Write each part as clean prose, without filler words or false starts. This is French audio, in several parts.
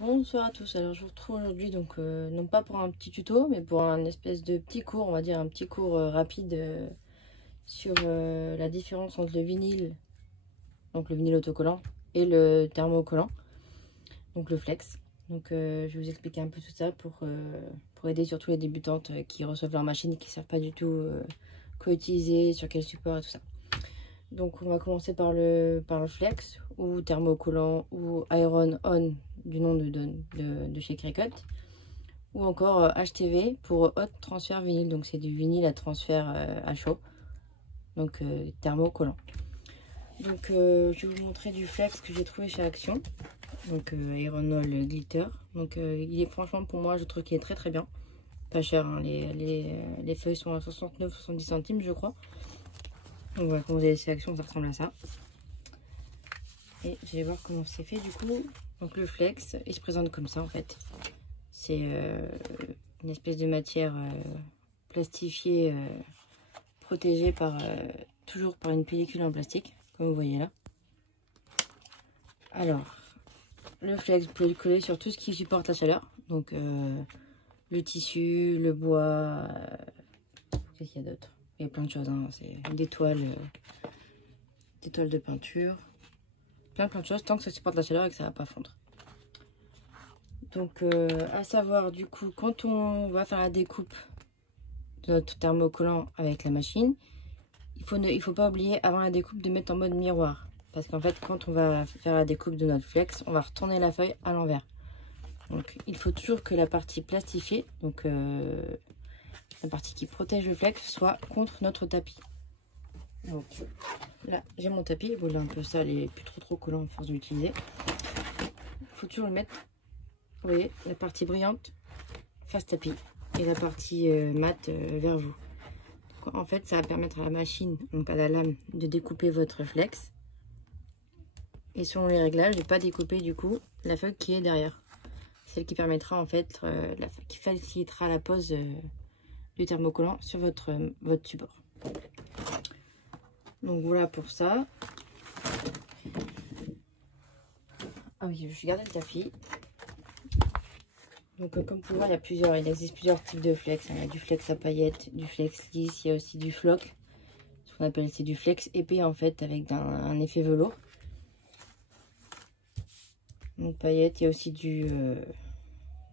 Bonsoir à tous, alors je vous retrouve aujourd'hui donc non pas pour un petit tuto mais pour un espèce de petit cours, on va dire un petit cours rapide sur la différence entre le vinyle, donc le vinyle autocollant et le thermocollant, donc le flex. Donc je vais vous expliquer un peu tout ça pour aider surtout les débutantes qui reçoivent leur machine et qui ne savent pas du tout quoi utiliser, sur quel support et tout ça. Donc on va commencer par le flex ou thermocollant ou iron on du nom de chez Cricut, ou encore HTV pour Hot Transfer Vinyle, donc c'est du vinyle à transfert à chaud, donc thermocollant. Donc je vais vous montrer du flex que j'ai trouvé chez Action, donc Aeronol Glitter. Donc il est franchement, pour moi je trouve qu'il est très très bien, pas cher, hein. Les feuilles sont à 69-70 centimes je crois. Donc voilà, quand vous avez ces Actions, ça ressemble à ça. Et je vais voir comment c'est fait du coup. Donc le flex, il se présente comme ça en fait. C'est une espèce de matière plastifiée, protégée par toujours par une pellicule en plastique, comme vous voyez là. Alors, le flex, vous pouvez le coller sur tout ce qui supporte la chaleur. Donc le tissu, le bois, qu'est-ce qu'il y a d'autre? Il y a plein de choses, hein. C'est des toiles de peinture. Plein de choses, tant que ça supporte la chaleur et que ça va pas fondre. Donc à savoir du coup, quand on va faire la découpe de notre thermocollant avec la machine, il faut pas oublier avant la découpe de mettre en mode miroir, parce qu'en fait quand on va faire la découpe de notre flex, on va retourner la feuille à l'envers. Donc il faut toujours que la partie plastifiée, donc la partie qui protège le flex, soit contre notre tapis. Donc là j'ai mon tapis, bon, il est un peu sale et plus trop collant à force de l'utiliser. Il faut toujours le mettre, vous voyez, la partie brillante face tapis et la partie mate vers vous. Donc, en fait ça va permettre à la machine, donc à la lame, de découper votre flex, et selon les réglages de pas découper du coup la feuille qui est derrière, celle qui permettra en fait qui facilitera la pose du thermocollant sur votre support. Donc voilà pour ça. Ah oui, je gardais le tapis. Donc comme vous pouvez voir, il existe plusieurs types de flex, hein. Il y a du flex à paillettes, du flex lisse, il y a aussi du floc, ce qu'on appelle, c'est du flex épais en fait, avec un effet velours. Donc paillettes, il y a aussi du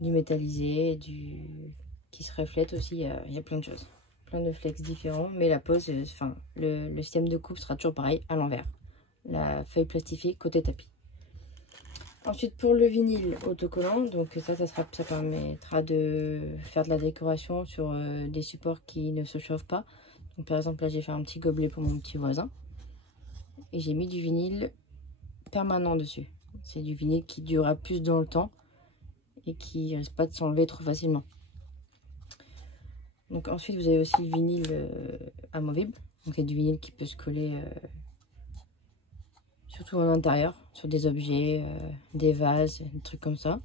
métallisé, qui se reflète aussi, il y a plein de choses. Plein de flex différents, mais la pose, enfin le système de coupe sera toujours pareil, à l'envers. La feuille plastifiée côté tapis. Ensuite pour le vinyle autocollant, donc ça permettra de faire de la décoration sur des supports qui ne se chauffent pas. Donc par exemple là j'ai fait un petit gobelet pour mon petit voisin et j'ai mis du vinyle permanent dessus. C'est du vinyle qui durera plus dans le temps et qui risque pas de s'enlever trop facilement. Donc ensuite vous avez aussi le vinyle amovible, donc c'est du vinyle qui peut se coller surtout en intérieur, sur des objets, des vases, des trucs comme ça.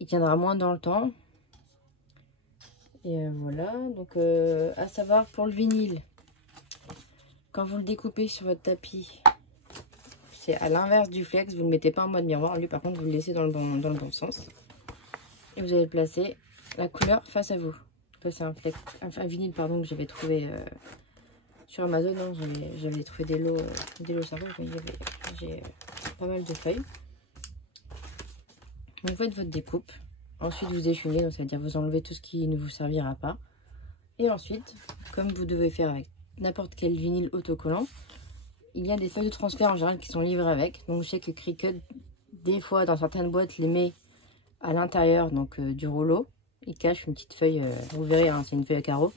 Il tiendra moins dans le temps. Et voilà, donc à savoir pour le vinyle, quand vous le découpez sur votre tapis, c'est à l'inverse du flex, vous ne le mettez pas en mode miroir, lui par contre vous le laissez dans le bon sens. Et vous allez le placer la couleur face à vous. C'est un vinyle pardon, que j'avais trouvé sur Amazon, hein. J'avais trouvé des lots sympas, j'ai pas mal de feuilles. Vous faites votre découpe, ensuite vous échelonnez, donc ça veut dire vous enlevez tout ce qui ne vous servira pas. Et ensuite, comme vous devez faire avec n'importe quel vinyle autocollant, il y a des feuilles de transfert en général qui sont livrées avec. Donc je sais que Cricut, des fois dans certaines boîtes, les met à l'intérieur donc du rouleau. Il cache une petite feuille, vous verrez, hein, c'est une feuille à carreaux.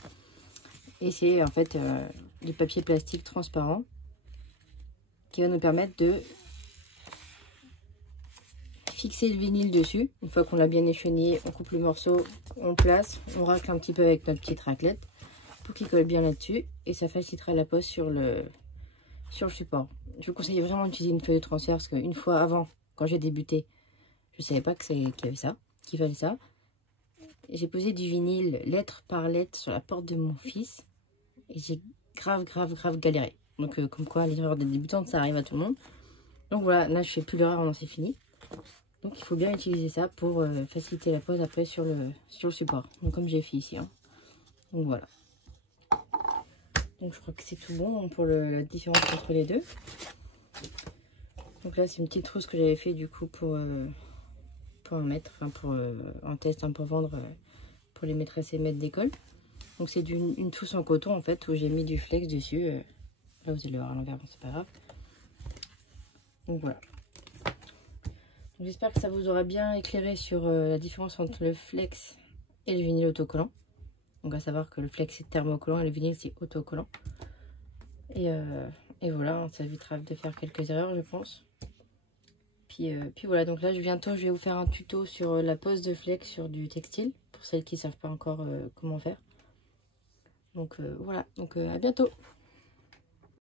Et c'est en fait du papier plastique transparent qui va nous permettre de fixer le vinyle dessus. Une fois qu'on l'a bien échelonné, on coupe le morceau, on place, on racle un petit peu avec notre petite raclette pour qu'il colle bien là-dessus et ça facilitera la pose sur le support. Je vous conseille vraiment d'utiliser une feuille de transfert parce qu'une fois avant, quand j'ai débuté, je ne savais pas qu'il fallait ça. J'ai posé du vinyle lettre par lettre sur la porte de mon fils et j'ai grave galéré. Donc comme quoi l'erreur des débutantes, ça arrive à tout le monde. Donc voilà, là je fais plus l'erreur, maintenant c'est fini. Donc il faut bien utiliser ça pour faciliter la pose après sur le support. Donc comme j'ai fait ici. Hein. Donc voilà. Donc je crois que c'est tout bon pour la différence entre les deux. Donc là c'est une petite trousse que j'avais fait du coup pour en mettre, enfin pour en test, hein, pour vendre pour les maîtresses et maîtres d'école. Donc c'est une trousse en coton en fait où j'ai mis du flex dessus. Là vous allez le voir à l'envers, bon, c'est pas grave. Donc voilà. J'espère que ça vous aura bien éclairé sur la différence entre le flex et le vinyle autocollant. Donc à savoir que le flex c'est thermocollant et le vinyle c'est autocollant. Et voilà, ça évitera de faire quelques erreurs je pense. Puis voilà, donc là bientôt je vais vous faire un tuto sur la pose de flex sur du textile. Pour celles qui ne savent pas encore comment faire. Donc voilà, donc à bientôt.